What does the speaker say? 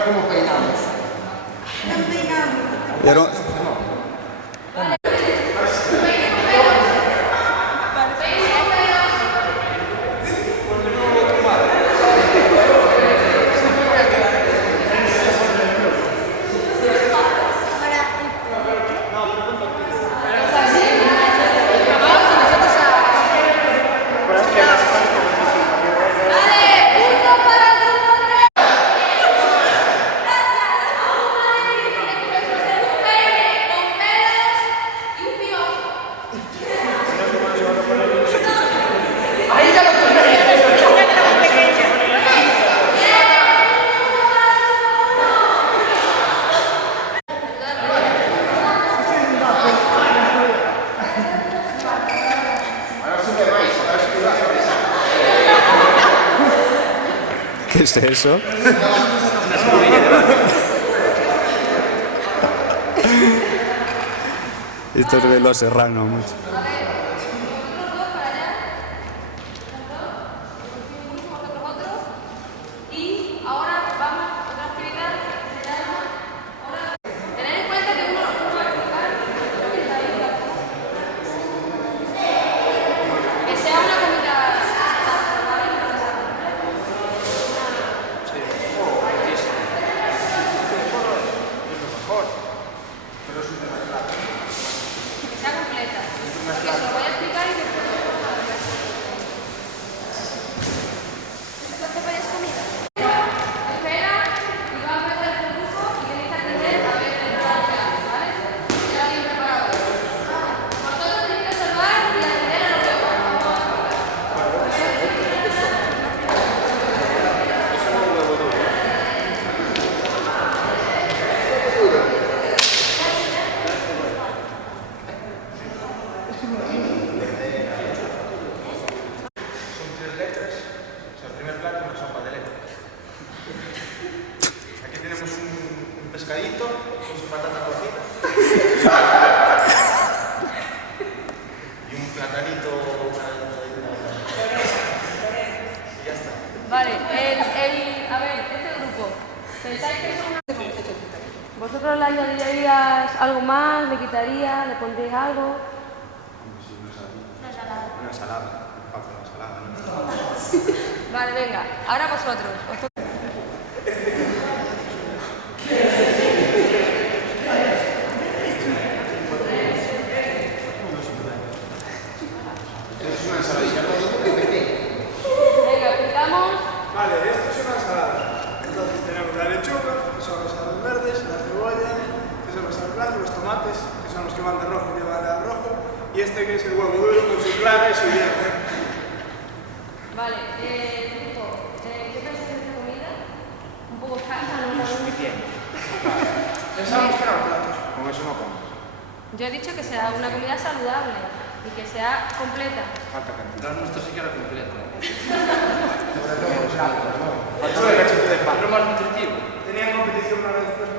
ahora cómo peinamos. Non peinamos. ¿Qué es eso? Esto es de Los Serrano, mucho. Y ahora vamos a otra actividad que se llama... Tened en cuenta que uno va a explicar que sea una comida... Que sea completa. Porque se lo voy a explicar y después... ¿Entonces vayas comida? Espera, y va a empezar el grupo y tenéis que atender a ver el plan que hace, ¿vale? Ya lo tienen preparado. Vosotros tenéis que observar y atender a lo que os Son 3 letras, o sea, el primer plato es una sopa de letras. Aquí tenemos un pescadito con su patata cocida y un platanito y ya está. Vale, a ver, este grupo, ¿pensáis que es una... ¿Vosotros le añadiríais algo más? ¿Le quitaría? ¿Le pondríais algo? Una ensalada, falta una ensalada, ¿no? Vale, venga, ahora vosotros. Es una ensaladilla. Venga, explicamos. Vale, esto es una ensalada. Entonces tenemos la lechuga, que son los aros verdes, la cebolla, que son los aros blancos, los tomates, que son los que van de rojo y llevan al rojo, y este que es el huevo duro con su clara y su hierro. Vale, grupo, ¿qué pensáis de esta comida? Un poco escasa, ¿no? Suficiente. Pensamos que eran platos. Con eso no como. Yo he dicho que sea una comida saludable y que sea completa. Falta cantidad. Nuestro sí que era completo. Falta el cachito de pan. Pero más nutritivo. Tenían competición una vez después.